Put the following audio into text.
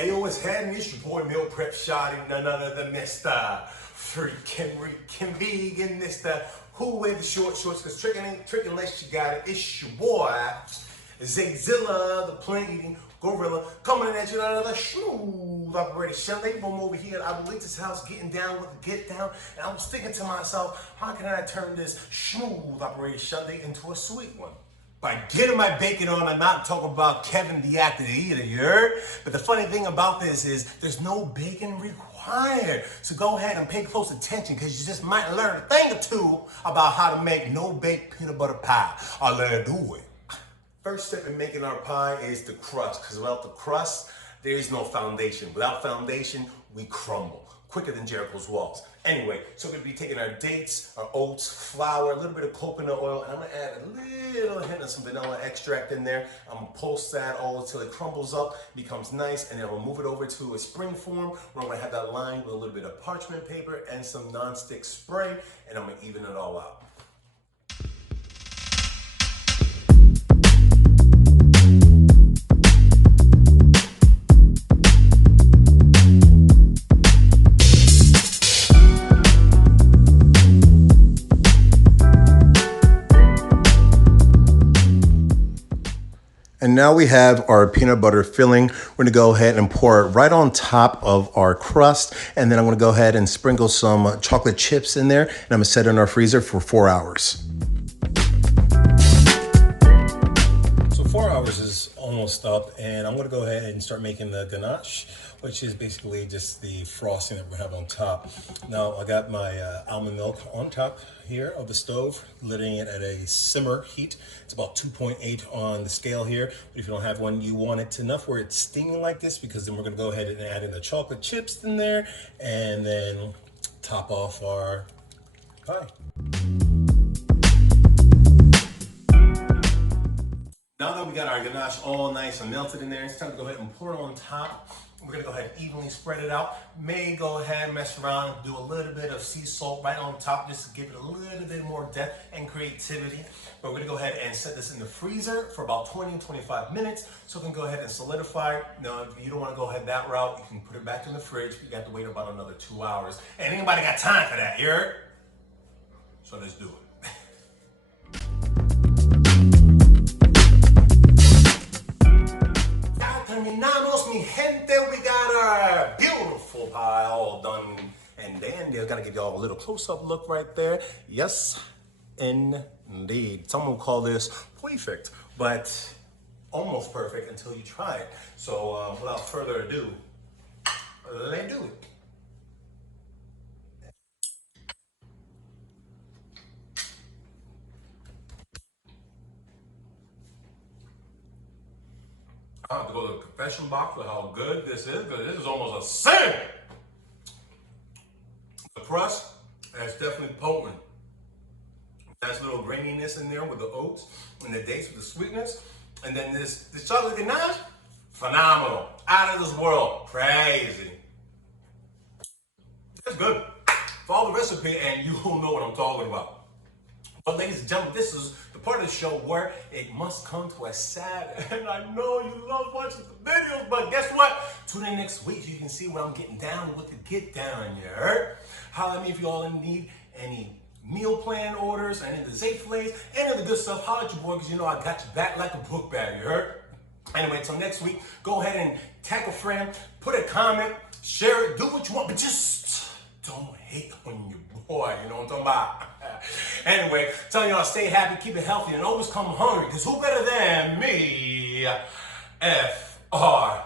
Ayo, it's Harden, it's your boy Meal Prep Shotty, none other than Mr. Freaking Vegan, Mr. Who wear the short shorts, cause tricking ain't tricking unless you got it. It's your boy, Zayzilla, the plant eating gorilla, coming at you another smooth operator. Shelley, I'm over here at Abuelita's house getting down with the get down, and I was thinking to myself, how can I turn this smooth operator Shelley into a sweet one? By getting my bacon on, I'm not talking about Kevin the actor either, you heard? But the funny thing about this is there's no bacon required. So go ahead and pay close attention because you just might learn a thing or two about how to make no-bake peanut butter pie. I'll let her do it. First step in making our pie is the crust, because without the crust, there is no foundation. Without foundation, we crumble quicker than Jericho's walls. Anyway, so we're gonna be taking our dates, our oats, flour, a little bit of coconut oil, and I'm gonna add a little hint of some vanilla extract in there. I'm gonna pulse that all until it crumbles up, becomes nice, and then we'll move it over to a spring form where I'm gonna have that lined with a little bit of parchment paper and some non-stick spray, and I'm gonna even it all out. And now we have our peanut butter filling. We're gonna go ahead and pour it right on top of our crust. And then I'm gonna go ahead and sprinkle some chocolate chips in there. And I'm gonna set it in our freezer for 4 hours. So 4 hours is almost up, and I'm gonna go ahead and start making the ganache, which is basically just the frosting that we're gonna have on top. Now I got my almond milk on top here of the stove, letting it at a simmer heat. It's about 2.8 on the scale here. But if you don't have one, you want it enough where it's steaming like this, because then we're gonna go ahead and add in the chocolate chips in there and then top off our pie. Now that we got our ganache all nice and melted in there, it's time to go ahead and pour it on top. We're gonna go ahead and evenly spread it out. May go ahead and mess around and do a little bit of sea salt right on top just to give it a little bit more depth and creativity. But we're gonna go ahead and set this in the freezer for about 20 to 25 minutes so it can go ahead and solidify. Now, if you don't wanna go ahead that route, you can put it back in the fridge. You got to wait about another 2 hours. And anybody got time for that, you heard? So let's do it. Mi gente, we got our beautiful pie all done and dandy. I gotta give y'all a little close-up look right there. Yes, indeed. Some will call this perfect, but almost perfect until you try it. So without further ado, let's do it. I have to go to the confession box with how good this is, because this is almost a sin. The crust, that's definitely potent. That's a little graininess in there with the oats and the dates with the sweetness. And then this chocolate ganache, phenomenal. Out of this world, crazy. It's good. Follow the recipe and you will know what I'm talking about. But ladies and gentlemen, this is the part of the show where it must come to a sad, and I know you love watching the videos, but guess what? Tune in next week so you can see what I'm getting down with the get down, you heard? Holler at me if you all need any meal plan orders, any of the Zayflays, any of the good stuff. Holler at your boy, because you know I got your back like a book bag, you heard? Anyway, until next week, go ahead and tag a friend, put a comment, share it, do what you want, but just don't hate on your boy, you know what I'm talking about? Anyway, telling y'all stay happy, keep it healthy, and always come hungry, because who better than me? F.R.